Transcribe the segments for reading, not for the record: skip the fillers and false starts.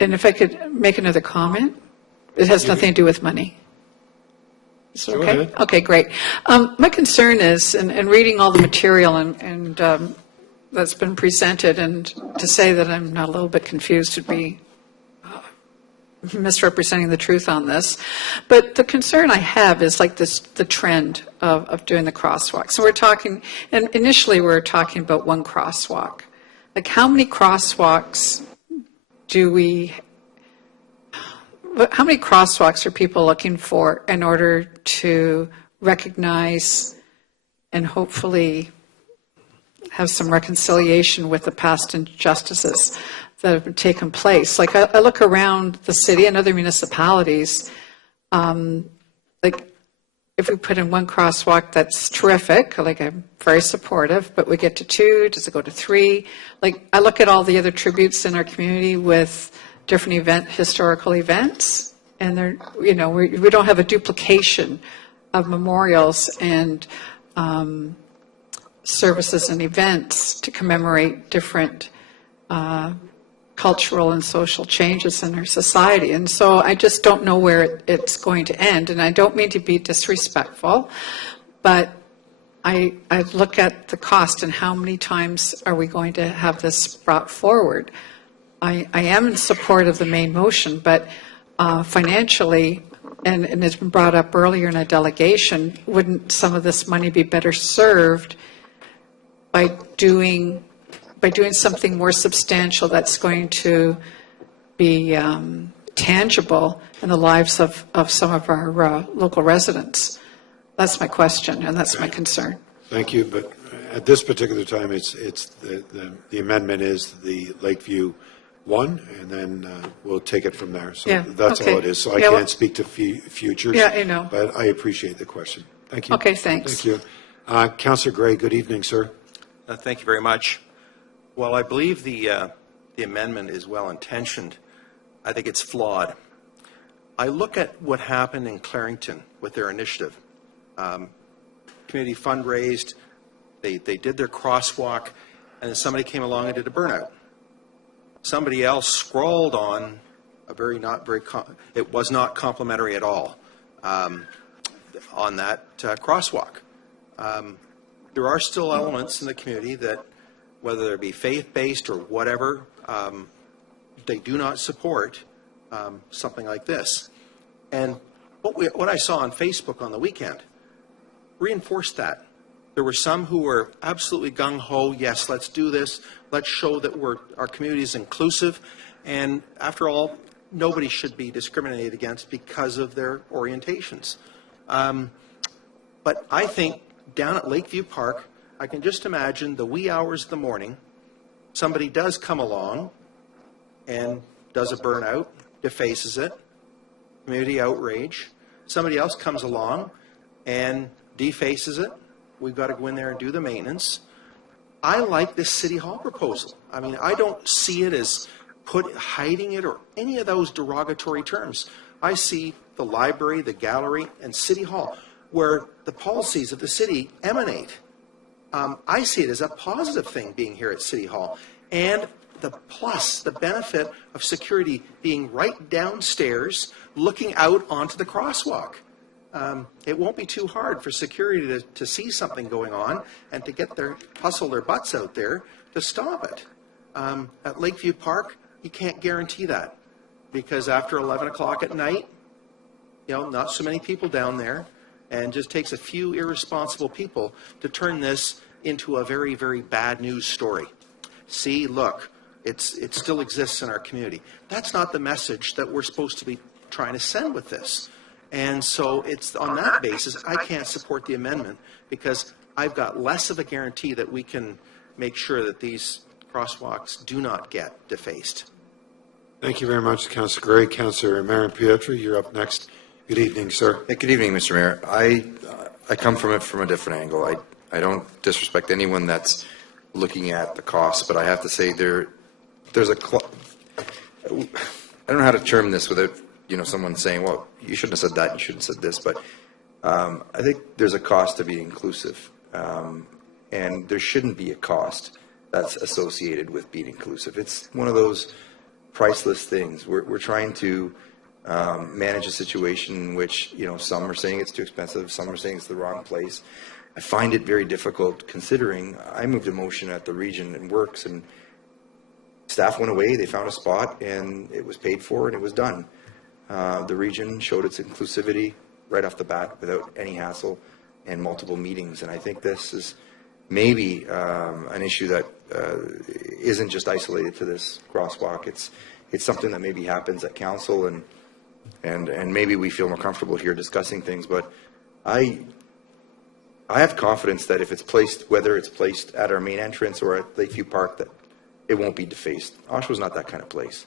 And if I could make another comment, it has nothing to do with money. Is it okay? Okay, great. My concern is, and reading all the material and that's been presented, and to say that I'm not a little bit confused would be misrepresenting the truth on this. But the concern I have is like this, the trend of doing the crosswalk. So we're talking, and initially we were talking about one crosswalk. Like how many crosswalks how many crosswalks are people looking for in order to recognize and hopefully have some reconciliation with the past injustices that have taken place? Like I look around the city and other municipalities, like if we put in one crosswalk, that's terrific. Like I'm very supportive, but we get to 2, does it go to 3? Like I look at all the other tributes in our community with different historical events, and they're, we don't have a duplication of memorials and services and events to commemorate different cultural and social changes in our society. And so I just don't know where it's going to end. And I don't mean to be disrespectful, but I look at the cost and how many times are we going to have this brought forward. I am in support of the main motion, but financially, and it's been brought up earlier in a delegation, wouldn't some of this money be better served by doing something more substantial that's going to be tangible in the lives of some of our local residents? That's my question, and that's my concern. Thank you, but at this particular time, it's the amendment is the Lakeview 1, and then we'll take it from there. So yeah, that's okay. All it is. So I can't speak to futures. Yeah, I know. But I appreciate the question. Thank you. Okay, thanks. Thank you. Councillor Gray, good evening, sir. Thank you very much. Well, I believe the amendment is well-intentioned. I think it's flawed. I look at what happened in Clarington with their initiative. Community fundraised, they did their crosswalk, and then somebody came along and did a burnout. Somebody else scrawled on a it was not complimentary at all on that crosswalk. There are still elements in the community that, whether it be faith-based or whatever, they do not support something like this. And what I saw on Facebook on the weekend reinforced that. There were some who were absolutely gung-ho, yes, let's do this, let's show that our community is inclusive, and after all, nobody should be discriminated against because of their orientations. But I think down at Lakeview Park, I can just imagine the wee hours of the morning, somebody does come along and does a burnout, defaces it, community outrage. Somebody else comes along and defaces it. We've got to go in there and do the maintenance. I like this City Hall proposal. I mean, I don't see it as hiding it or any of those derogatory terms. I see the library, the gallery, and City Hall, where the policies of the city emanate. I see it as a positive thing being here at City Hall. And the benefit of security being right downstairs, looking out onto the crosswalk. It won't be too hard for security to see something going on and to hustle their butts out there to stop it. At Lakeview Park, you can't guarantee that, because after 11 o'clock at night, not so many people down there, and just takes a few irresponsible people to turn this into a very, very bad news story. See, look, it still exists in our community. That's not the message that we're supposed to be trying to send with this. And so it's on that basis I can't support the amendment, because I've got less of a guarantee that we can make sure that these crosswalks do not get defaced. Thank you very much, Councillor Gray. Councillor Marin Pietri, you're up next. Good evening, sir. Good evening, Mr. Mayor. I come from it from a different angle. I don't disrespect anyone that's looking at the cost, but I have to say there's I don't know how to term this without someone saying, well, you shouldn't have said that, you shouldn't have said this, but I think there's a cost to being inclusive, and there shouldn't be a cost that's associated with being inclusive. It's one of those priceless things. We're trying to manage a situation in which, some are saying it's too expensive, some are saying it's the wrong place. I find it very difficult considering I moved a motion at the region and works, and staff went away, they found a spot, and it was paid for and it was done. The region showed its inclusivity right off the bat without any hassle and multiple meetings. And I think this is maybe an issue that isn't just isolated to this crosswalk. It's something that maybe happens at council, and maybe we feel more comfortable here discussing things. But I have confidence that if it's placed, whether it's placed at our main entrance or at Lakeview Park, that it won't be defaced. Oshawa's not that kind of place.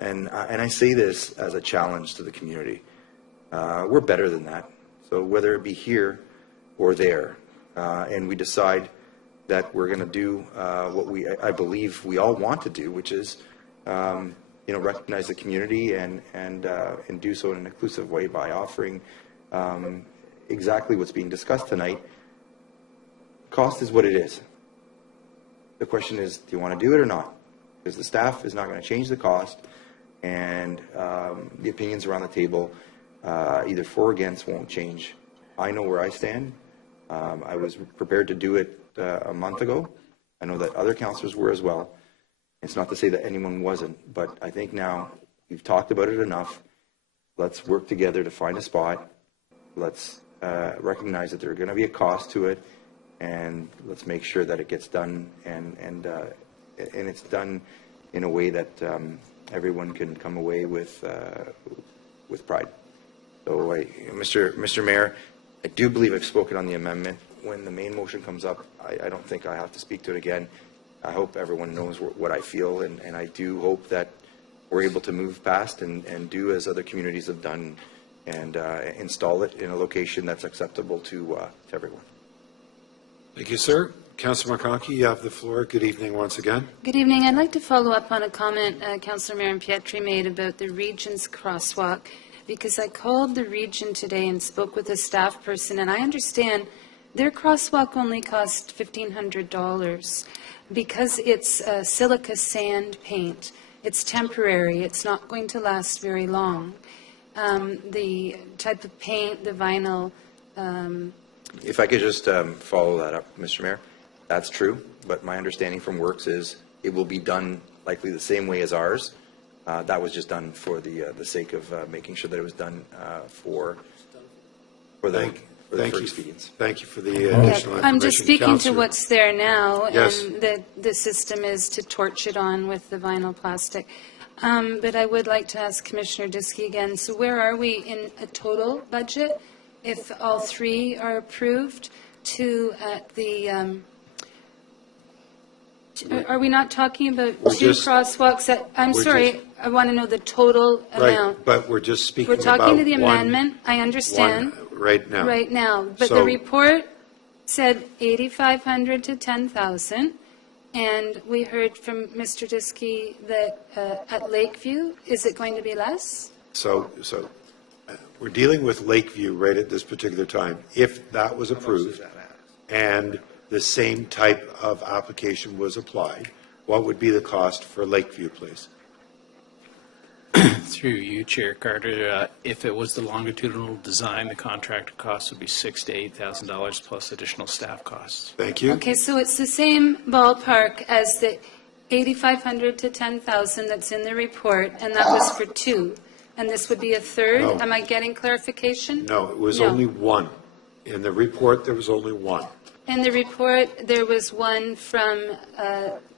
And I say this as a challenge to the community. We're better than that. So whether it be here or there, and we decide that we're going to do what I believe we all want to do, which is, recognize the community and do so in an inclusive way by offering exactly what's being discussed tonight. Cost is what it is. The question is, do you want to do it or not? Because the staff is not going to change the cost, and the opinions around the table, either for or against, won't change. I know where I stand. I was prepared to do it a month ago. I know that other councillors were as well. It's not to say that anyone wasn't, but I think now we've talked about it enough. Let's work together to find a spot. Let's recognize that there's going to be a cost to it, and let's make sure that it gets done and it's done in a way that everyone can come away with pride. So, Mr. Mayor, I do believe I've spoken on the amendment. When the main motion comes up, I don't think I have to speak to it again. I hope everyone knows what I feel, and I do hope that we're able to move past and do as other communities have done and install it in a location that's acceptable to everyone. Thank you, sir. Councillor McConkey, you have the floor. Good evening once again. Good evening. I'd like to follow up on a comment Councillor Marion Pietri made about the region's crosswalk, because I called the region today and spoke with a staff person, and I understand their crosswalk only cost $1,500 because it's silica sand paint. It's temporary. It's not going to last very long. The type of paint, the vinyl. If I could just follow that up, Mr. Mayor, that's true, but my understanding from Works is it will be done likely the same way as ours. That was just done for the sake of making sure that it was done for the expedience. Thank you for the additional information. I'm just speaking Councillor. to what's there now, Yes. and the system is to torch it on with the vinyl plastic. But I would like to ask Commissioner Diskey again, so where are we in a total budget, if all three are approved, are we not talking about two crosswalks? I'm sorry, I want to know the total amount. Right, but we're just speaking We're about talking to the one- amendment, I understand. right now. Right now, but So- the report said 8,500 to 10,000, and we heard from Mr. Diskey that at Lakeview, is it going to be less? So we're dealing with Lakeview right at this particular time. If that was approved and the same type of application was applied, what would be the cost for Lakeview, please? Through you, Chair Carter, if it was the longitudinal design, the contractor cost would be $6,000 to $8,000 plus additional staff costs. Thank you. Okay, so it's the same ballpark as the 8,500 to 10,000 that's in the report, and that was for two. And this would be a third? No. Am I getting clarification? No, it was No. only one. In the report, there was only one. In the report, there was one from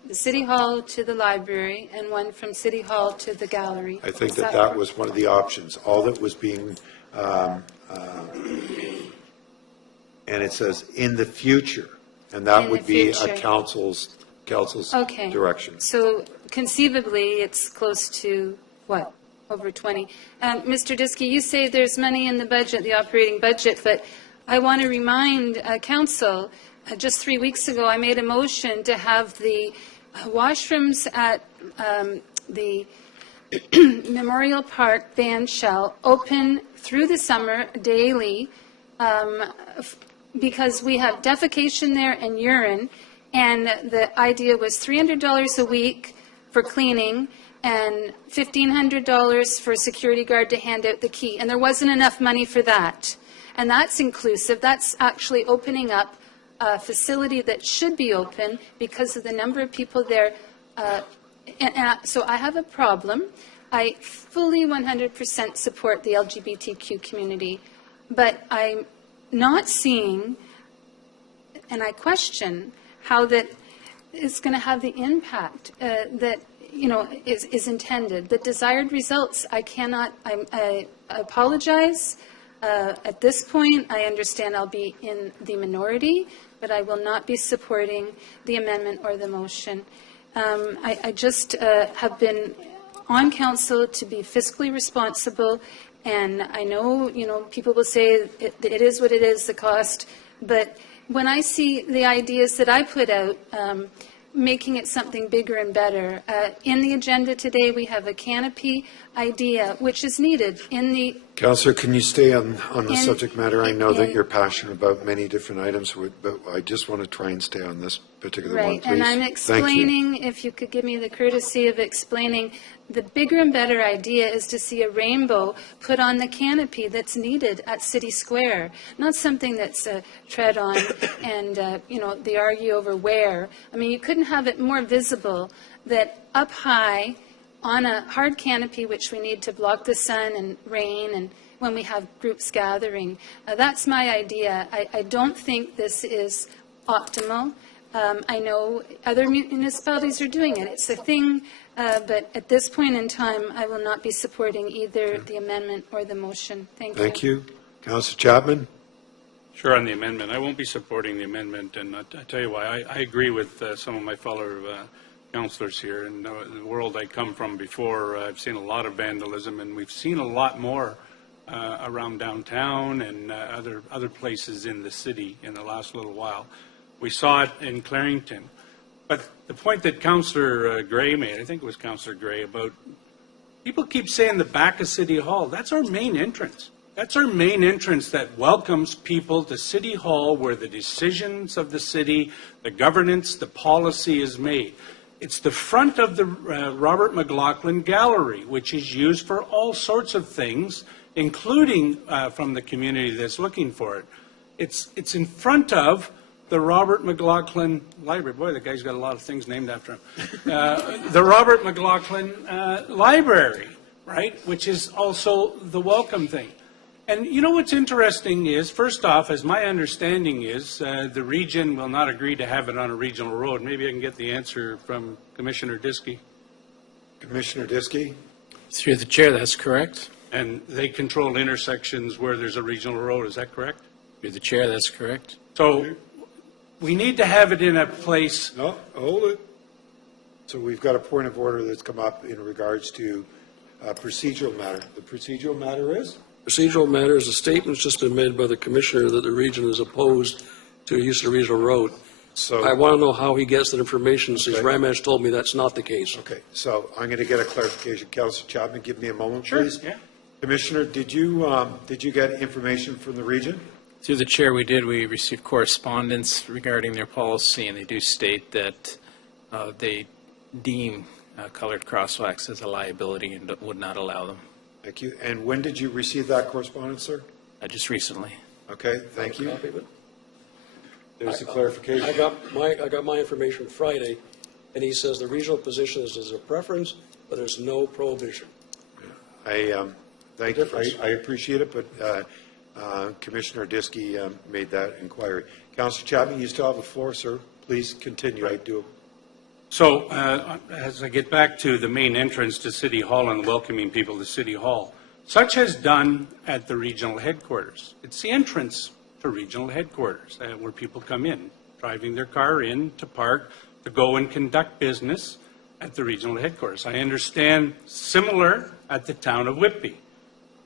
the City Hall to the library and one from City Hall to the gallery. I think Is that was one of the options. All that was being, and it says in the future, and that In would the be a future. council's Okay. direction. So conceivably, it's close to, what, over 20? Mr. Diskey, you say there's money in the budget, the operating budget, but I want to remind Council, just 3 weeks ago, I made a motion to have the washrooms at the Memorial Park band shell open through the summer daily because we have defecation there and urine. And the idea was $300 a week for cleaning and $1,500 for a security guard to hand out the key. And there wasn't enough money for that. And that's inclusive. That's actually opening up a facility that should be open because of the number of people there. So I have a problem. I fully 100% support the LGBTQ community, but I'm not seeing, and I question how that is going to have the impact that is intended. The desired results, I cannot. I apologize. At this point, I understand I'll be in the minority, but I will not be supporting the amendment or the motion. I just have been on council to be fiscally responsible, and I know, people will say it is what it is, the cost, but when I see the ideas that I put out, making it something bigger and better. In the agenda today, we have a canopy idea, which is needed in the... Councillor, can you stay on the subject matter? I know that you're passionate about many different items, but I just want to try and stay on this particular one, please. Right, and I'm explaining, if you could give me the courtesy of explaining, the bigger and better idea is to see a rainbow put on the canopy that's needed at City Square, not something that's tread on and, they argue over where. I mean, you couldn't have it more visible that up high on a hard canopy, which we need to block the sun and rain and when we have groups gathering. That's my idea. I don't think this is optimal. I know other municipalities are doing it. It's a thing, but at this point in time, I will not be supporting either the amendment or the motion. Thank you. Thank you. Councillor Chapman? Sure, on the amendment. I won't be supporting the amendment, and I tell you why. I agree with some of my fellow councillors here. In the world I come from before, I've seen a lot of vandalism, and we've seen a lot more around downtown and other places in the city in the last little while. We saw it in Clarington. But the point that Councillor Gray made, I think it was Councillor Gray, about people keep saying the back of City Hall. That's our main entrance. That's our main entrance that welcomes people to City Hall, where the decisions of the city, the governance, the policy is made. It's the front of the Robert McLaughlin Gallery, which is used for all sorts of things, including from the community that's looking for it. It's in front of the Robert McLaughlin Library. Boy, the guy's got a lot of things named after him. The Robert McLaughlin Library, right, which is also the welcome thing. And you know what's interesting is, first off, as my understanding is, the region will not agree to have it on a regional road. Maybe I can get the answer from Commissioner Diskey. Commissioner Diskey? Through the chair, that's correct. And they control intersections where there's a regional road, is that correct? Through the chair, that's correct. So we need to have it in a place. No, hold it. So we've got a point of order that's come up in regards to procedural matter. The procedural matter is? Procedural matters, a statement's just been made by the commissioner that the region is opposed to use of the regional road. So I want to know how he gets that information, since Okay. Ramesh told me that's not the case. Okay, so I'm going to get a clarification. Councillor Chapman, give me a moment, Sure, please. yeah. Commissioner, did you get information from the region? Through the chair, we did. We received correspondence regarding their policy, and they do state that they deem colored crosswalks as a liability and would not allow them. Thank you. And when did you receive that correspondence, sir? Just recently. Okay, thank you. Copy of it. There's the clarification. I got my information Friday, and he says the regional position is as a preference, but there's no prohibition. Thank you. I appreciate it, but Commissioner Diskey made that inquiry. Councillor Chapman, you still have the floor, sir. Please continue. I do. So as I get back to the main entrance to City Hall and welcoming people to City Hall, such has done at the regional headquarters. It's the entrance to regional headquarters where people come in, driving their car in to park, to go and conduct business at the regional headquarters. I understand similar at the town of Whitby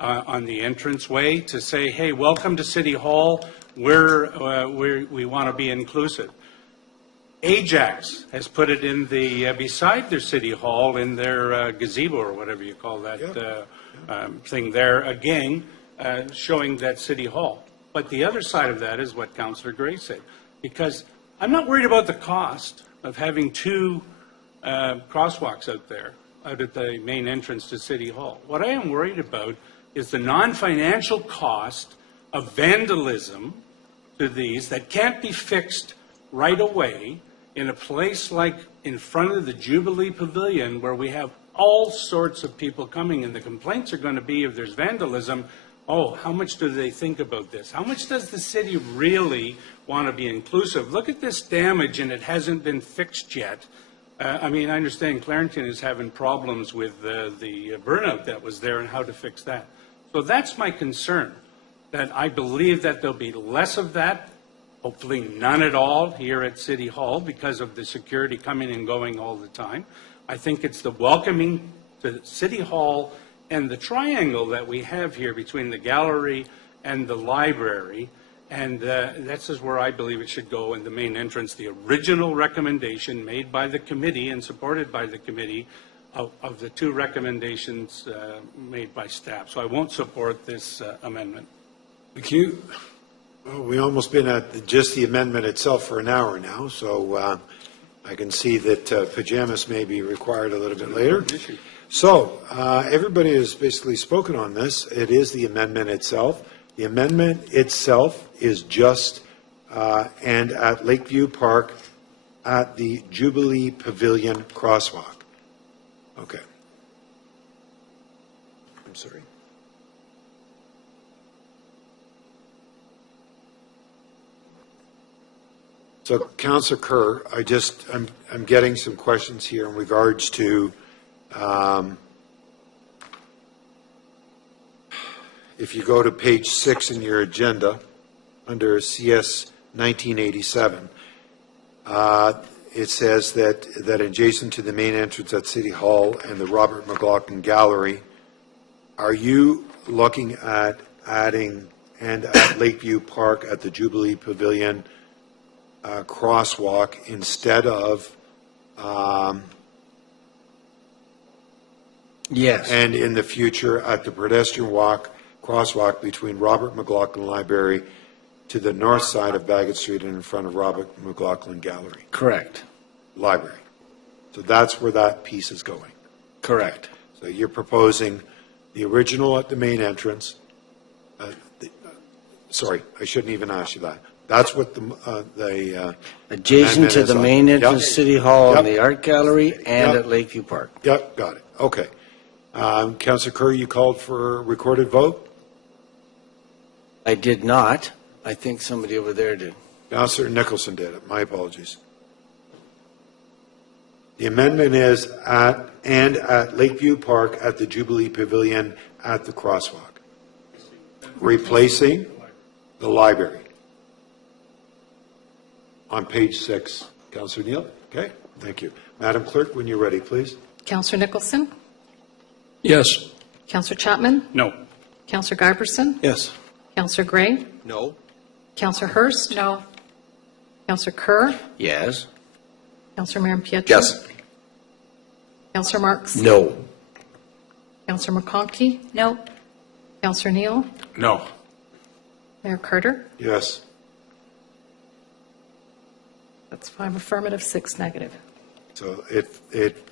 on the entranceway to say, hey, welcome to City Hall. We want to be inclusive. Ajax has put it in the beside their City Hall in their gazebo or whatever you call that thing there, again, showing that City Hall. But the other side of that is what Councillor Gray said, because I'm not worried about the cost of having two crosswalks out there, out at the main entrance to City Hall. What I am worried about is the non-financial cost of vandalism to these that can't be fixed right away in a place like in front of the Jubilee Pavilion where we have all sorts of people coming, and the complaints are going to be if there's vandalism, oh, how much do they think about this? How much does the city really want to be inclusive? Look at this damage, and it hasn't been fixed yet. I mean, I understand Clarington is having problems with the burnout that was there and how to fix that. So that's my concern, that I believe that there'll be less of that, hopefully none at all here at City Hall because of the security coming and going all the time. I think it's the welcoming to City Hall and the triangle that we have here between the gallery and the library. And this is where I believe it should go in the main entrance, the original recommendation made by the committee and supported by the committee of the two recommendations made by staff. So I won't support this amendment. Thank you. Well, we've almost been at just the amendment itself for an hour now, so I can see that pajamas may be required a little bit later. So everybody has basically spoken on this. It is the amendment itself. The amendment itself is just and at Lakeview Park at the Jubilee Pavilion crosswalk. Okay. I'm sorry. So, Councillor Kerr, I'm getting some questions here in regards to if you go to page 6 in your agenda, under CS 1987, it says that adjacent to the main entrance at City Hall and the Robert McLaughlin Gallery, are you looking at adding and at Lakeview Park at the Jubilee Pavilion crosswalk instead of yes, and in the future at the pedestrian crosswalk between Robert McLaughlin Library to the north side of Bagot Street and in front of Robert McLaughlin Gallery correct, Library? So that's where that piece is going. correct. So you're proposing the original at the main entrance. Sorry, I shouldn't even ask you that. That's what the Adjacent to amendment the is on. main entrance, Yep. City Hall, Yep. and the Art Gallery, and Yep. at Lakeview Park. Yep, got it. Okay. Councillor Kerr, you called for a recorded vote? I did not. I think somebody over there did. Councillor Nicholson did it. My apologies. The amendment is at Lakeview Park at the Jubilee Pavilion at the crosswalk, replacing the library. On page 6, Councillor Neal. Okay, thank you. Madam Clerk, when you're ready, please. Councillor Nicholson? Yes. Councillor Chapman? No. Councillor Guyberson? Yes. Councillor Gray? No. Councillor Hurst? No. Councillor Kerr? Yes. Councillor Marin-Pietro? Yes. Councillor Marks? No. Councillor McConkey? No. Councillor Neal? No. Mayor Carter? Yes. That's 5 affirmative, 6 negative. So it